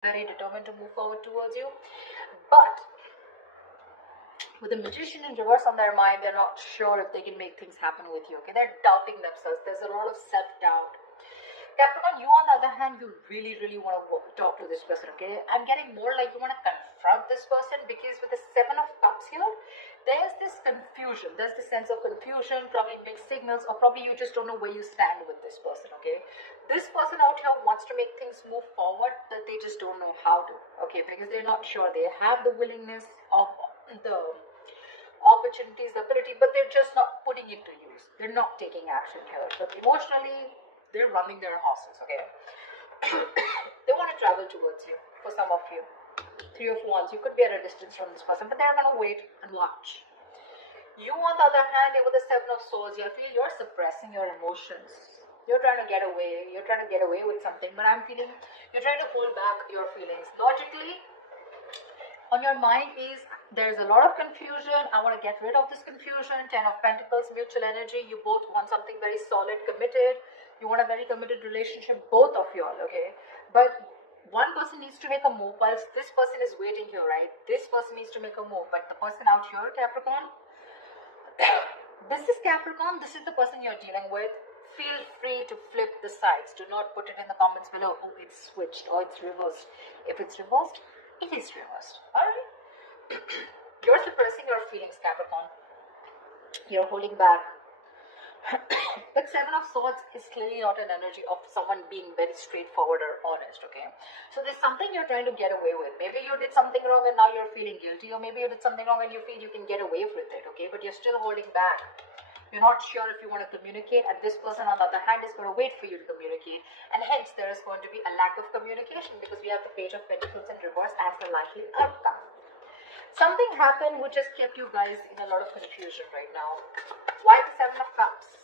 very determined to move forward towards you. But with the Magician in reverse on their mind, they're not sure if they can make things happen with you. Okay, they're doubting themselves. There's a lot of self-doubt. Capricorn, you on the other hand, you really, really want to talk to this person, okay? I'm getting more like you want to confront this person, because with the Seven of Cups here, there's this confusion. There's this sense of confusion, probably mixed signals, or probably you just don't know where you stand with this person, okay? This person out here wants to make things move forward, but they just don't know how to, okay? Because they're not sure. They have the willingness of the opportunities, the ability, but they're just not putting it to use. They're not taking action here. But emotionally, they're running their horses, okay? They want to travel towards you, for some of you. Three of Wands, you could be at a distance from this person, but they're going to wait and watch. You, on the other hand, with the Seven of Swords, I feel you're suppressing your emotions. You're trying to get away. You're trying to get away with something, but I'm feeling you're trying to hold back your feelings. Logically, on your mind is there's a lot of confusion. I want to get rid of this confusion. Ten of Pentacles, mutual energy. You both want something very solid, committed. You want a very committed relationship, both of you all, okay? But one person needs to make a move whilst this person is waiting here, right? This person needs to make a move, but the person out here, Capricorn, this is Capricorn, this is the person you're dealing with. Feel free to flip the sides. Do not put it in the comments below, oh, it's switched or it's reversed. If it's reversed, it is reversed. Alright? You're suppressing your feelings, Capricorn. You're holding back. But Seven of Swords is clearly not an energy of someone being very straightforward or honest, okay? So there's something you're trying to get away with. Maybe you did something wrong and now you're feeling guilty, or maybe you did something wrong and you feel you can get away with it, okay? But you're still holding back. You're not sure if you want to communicate, and this person on the other hand is going to wait for you to communicate, and hence there is going to be a lack of communication, because we have the Page of Pentacles in reverse as the likely outcome. Something happened which has kept you guys in a lot of confusion right now. Why the Seven of Cups?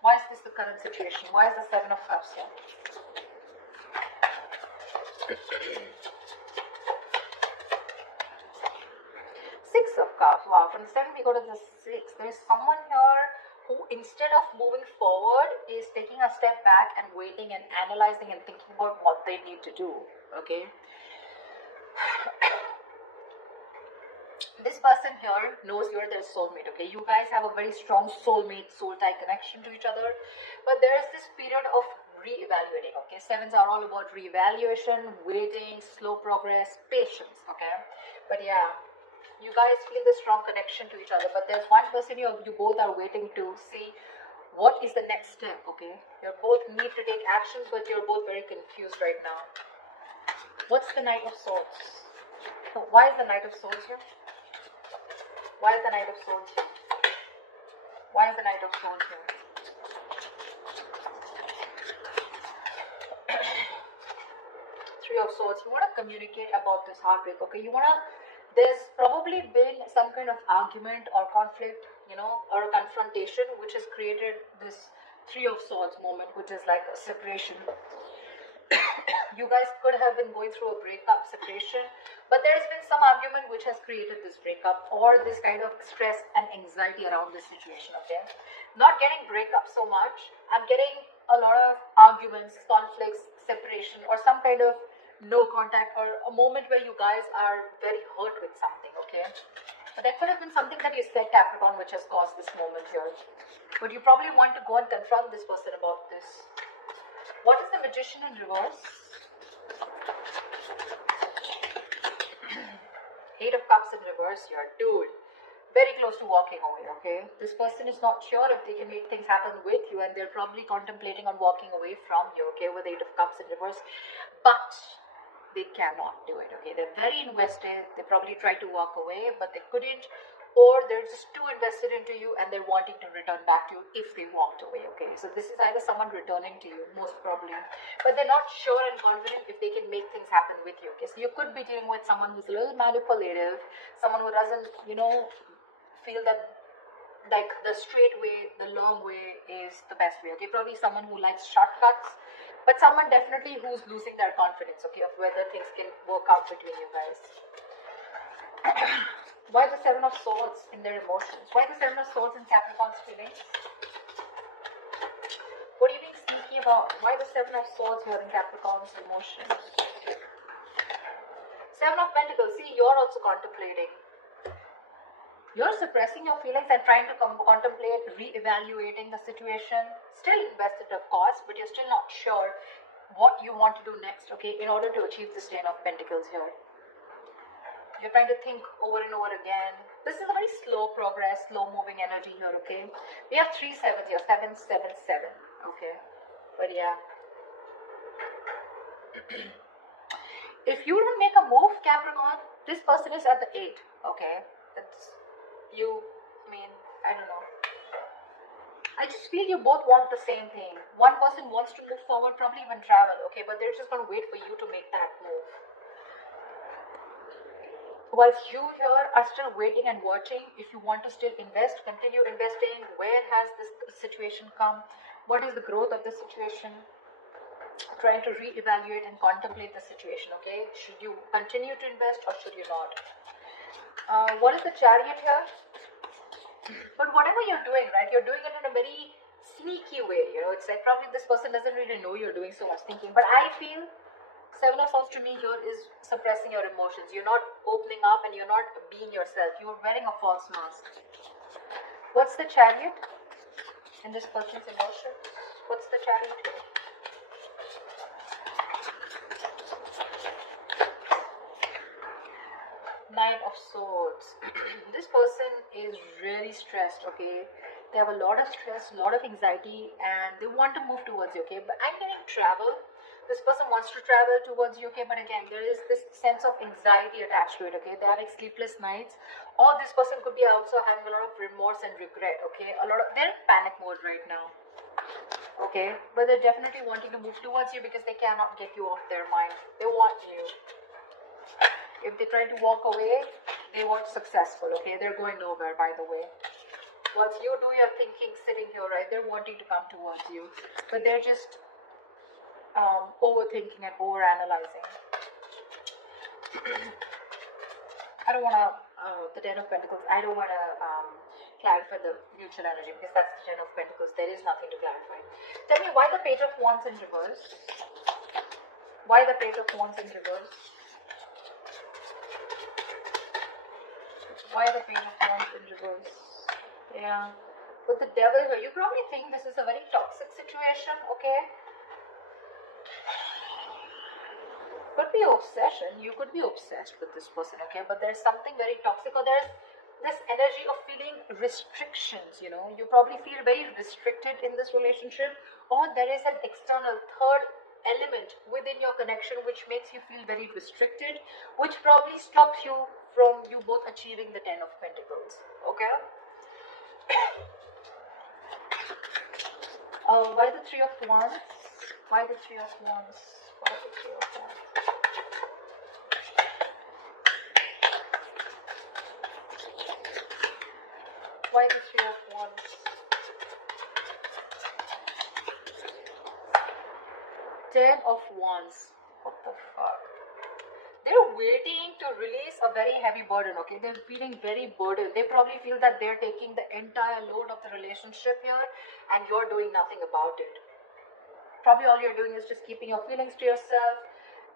Why is this the current situation? Why is the Seven of Cups here? Six of Cups. Wow, from the 7 we go to the 6. There is someone here who, instead of moving forward, is taking a step back and waiting and analyzing and thinking about what they need to do, okay? This person here knows you're their soulmate, okay? You guys have a very strong soulmate, soul-tie connection to each other. But there's this period of re-evaluating, okay? Sevens are all about re-evaluation, waiting, slow progress, patience, okay? But yeah, you guys feel the strong connection to each other. But there's one person you both are waiting to see what is the next step, okay? You both need to take actions, but you're both very confused right now. What's the Knight of Swords? So why is the Knight of Swords here? Why is the Knight of Swords here? Why is the Knight of Swords here? Three of Swords. You want to communicate about this heartbreak, okay? You want to, there's probably been some kind of argument or conflict, you know, or a confrontation which has created this Three of Swords moment, which is like a separation. You guys could have been going through a breakup, separation, but there's been some argument which has created this breakup or this kind of stress and anxiety around this situation, okay? Not getting breakup so much. I'm getting a lot of arguments, conflicts, separation, or some kind of no contact, or a moment where you guys are very hurt with something, okay? But that could have been something that you said, Capricorn, which has caused this moment here. But you probably want to go and confront this person about this. What is the Magician in reverse? Eight of Cups in reverse here. Dude, very close to walking away, okay? This person is not sure if they can make things happen with you, and they're probably contemplating on walking away from you, okay, with Eight of Cups in reverse. But they cannot do it, okay? They're very invested. They probably tried to walk away, but they couldn't. Or they're just too invested into you and they're wanting to return back to you if they walked away, okay? So this is either someone returning to you, most probably, but they're not sure and confident if they can make things happen with you, okay? So you could be dealing with someone who's a little manipulative, someone who doesn't, you know, feel that like the straight way, the long way is the best way, okay? Probably someone who likes shortcuts, but someone definitely who's losing their confidence, okay, of whether things can work out between you guys. Why the Seven of Swords in their emotions? Why the Seven of Swords in Capricorn's feelings? What are you being sneaky about? Why the Seven of Swords here in Capricorn's emotions? Seven of Pentacles. See, you're also contemplating. You're suppressing your feelings and trying to contemplate, re-evaluating the situation. Still invested, of course, but you're still not sure what you want to do next, okay, in order to achieve this Ten of Pentacles here. You're trying to think over and over again. This is a very slow progress, slow moving energy here, okay. We have 3 sevens here, 7, 7, 7, okay. But yeah. If you don't make a move, Capricorn, this person is at the 8, okay. That's you, I don't know. I just feel you both want the same thing. One person wants to move forward, probably even travel, okay, but they're just going to wait for you to make that move. Whilst you here are still waiting and watching, if you want to still invest, continue investing. Where has this situation come? What is the growth of the situation? Trying to re-evaluate and contemplate the situation, okay? Should you continue to invest or should you not? What is the Chariot here? But whatever you're doing, right, you're doing it in a very sneaky way, you know. It's like probably this person doesn't really know you're doing so much thinking. But I feel Seven of Swords to me here is suppressing your emotions. You're not opening up and you're not being yourself. You're wearing a false mask. What's the Chariot in this person's emotion? What's the Chariot here? Knight of Swords. This person is really stressed, okay? They have a lot of stress, a lot of anxiety, and they want to move towards you, okay? But I'm getting travel. This person wants to travel towards you, okay? But again, there is this sense of anxiety attached to it, okay? They're having sleepless nights. Or this person could be also having a lot of remorse and regret, okay? They're in panic mode right now, okay? But they're definitely wanting to move towards you because they cannot get you off their mind. They want you. If they try to walk away, they weren't successful, okay? They're going nowhere, by the way. Once you do your thinking sitting here, right, they're wanting to come towards you. But they're just overthinking and overanalyzing. I don't want to, the Ten of Pentacles, I don't want to clarify the mutual energy because that's the Ten of Pentacles. There is nothing to clarify. Tell me why the Page of Wands in reverse? Why the Page of Wands in reverse? Why the Page of Wands in reverse? Yeah. With the Devil here, you probably think this is a very toxic situation, okay? Could be obsession. You could be obsessed with this person, okay? But there's something very toxic, or there's this energy of feeling restrictions, you know? You probably feel very restricted in this relationship, or there is an external third element within your connection which makes you feel very restricted, which probably stops you from you both achieving the Ten of Pentacles, okay? Why the Three of Wands? Why the Three of Wands? Why the Three of Wands? Why the Three of Wands? Ten of Wands. What the fuck? They're waiting to release a very heavy burden, okay? They're feeling very burdened. They probably feel that they're taking the entire load of the relationship here and you're doing nothing about it. Probably all you're doing is just keeping your feelings to yourself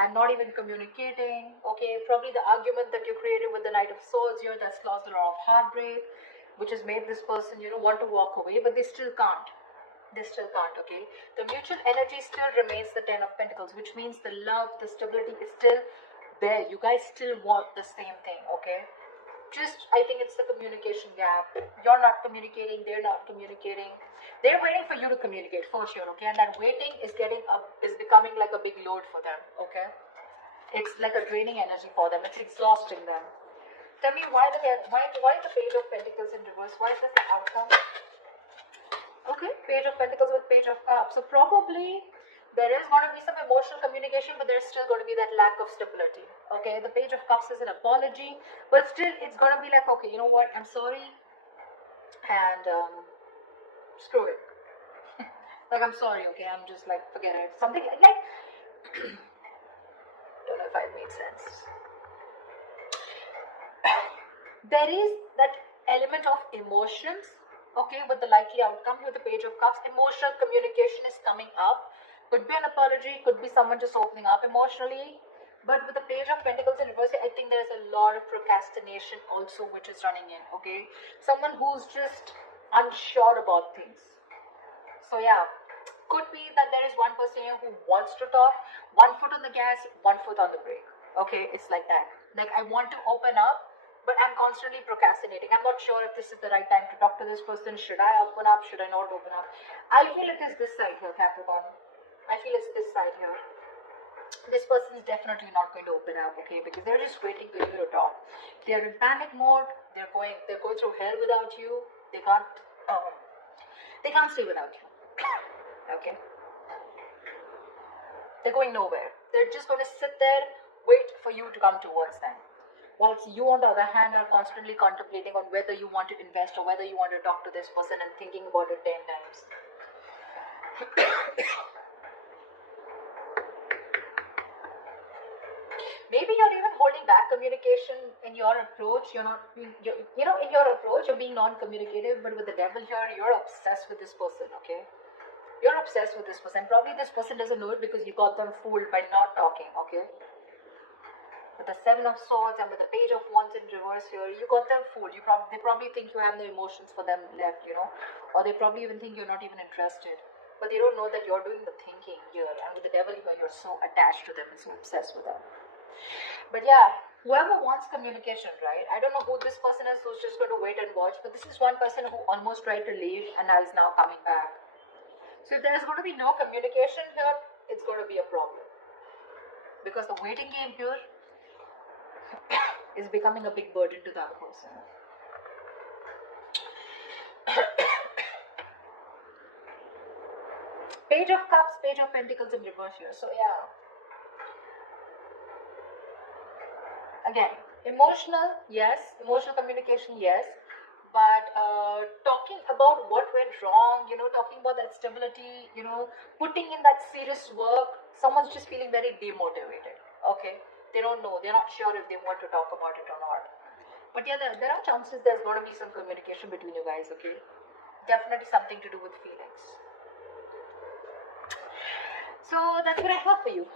and not even communicating, okay? Probably the argument that you created with the Knight of Swords here that's caused a lot of heartbreak, which has made this person, you know, want to walk away, but they still can't. They still can't, okay? The mutual energy still remains the Ten of Pentacles, which means the love, the stability is still there. You guys still want the same thing, okay? Just, I think it's the communication gap. You're not communicating, they're not communicating. They're waiting for you to communicate, for sure, okay? And that waiting is becoming like a big load for them, okay? It's like a draining energy for them. It's exhausting them. Tell me why the Page of Pentacles in reverse? Why is this the outcome? Okay, Page of Pentacles with Page of Cups. So probably there is going to be some emotional communication, but there's still going to be that lack of stability. Okay, the Page of Cups is an apology, but still it's going to be like, okay, you know what, I'm sorry, and screw it. Like, I'm sorry, okay, I'm just like, forget it. Something like don't know if I made sense. There is that element of emotions, okay, with the likely outcome with the Page of Cups. Emotional communication is coming up. Could be an apology, could be someone just opening up emotionally, But with the Page of Pentacles in reverse, I think there's a lot of procrastination also which is running in, okay? Someone who's just unsure about things. So yeah, could be that there is one person here who wants to talk, one foot on the gas, one foot on the brake. Okay, it's like that. Like, I want to open up, but I'm constantly procrastinating. I'm not sure if this is the right time to talk to this person. Should I open up? Should I not open up? I feel it is this side here, Capricorn. I feel it's this side here. This person is definitely not going to open up, okay? Because they're just waiting for you to talk. They're in panic mode. They're going through hell without you. They can't stay without you. Okay? They're going nowhere. They're just going to sit there, wait for you to come towards them. Whilst you, on the other hand, are constantly contemplating on whether you want to invest or whether you want to talk to this person and thinking about it 10 times. Maybe you're even holding back communication in your approach. You're not, in your approach, you're being non-communicative, but with the devil here, you're obsessed with this person, okay? You're obsessed with this person. Probably this person doesn't know it because you got them fooled by not talking, okay? With the Seven of Swords and with the Page of Wands in reverse here, you got them fooled. They probably think you have no emotions for them left, or they probably even think you're not even interested. But they don't know that you're doing the thinking here. And with the devil here, you're so attached to them and so obsessed with them. But yeah, whoever wants communication, right? I don't know who this person is who's just going to wait and watch, but this is one person who almost tried to leave and now is now coming back. So if there's going to be no communication here, it's going to be a problem. Because the waiting game here is becoming a big burden to that person. Page of Cups, Page of Pentacles in reverse here. So yeah. Again, emotional, yes. Emotional communication, yes. But talking about what went wrong, talking about that stability, putting in that serious work, someone's just feeling very demotivated, okay? They don't know, they're not sure if they want to talk about it or not. But yeah, there are chances there's going to be some communication between you guys, okay? Definitely something to do with feelings. So that's what I have for you.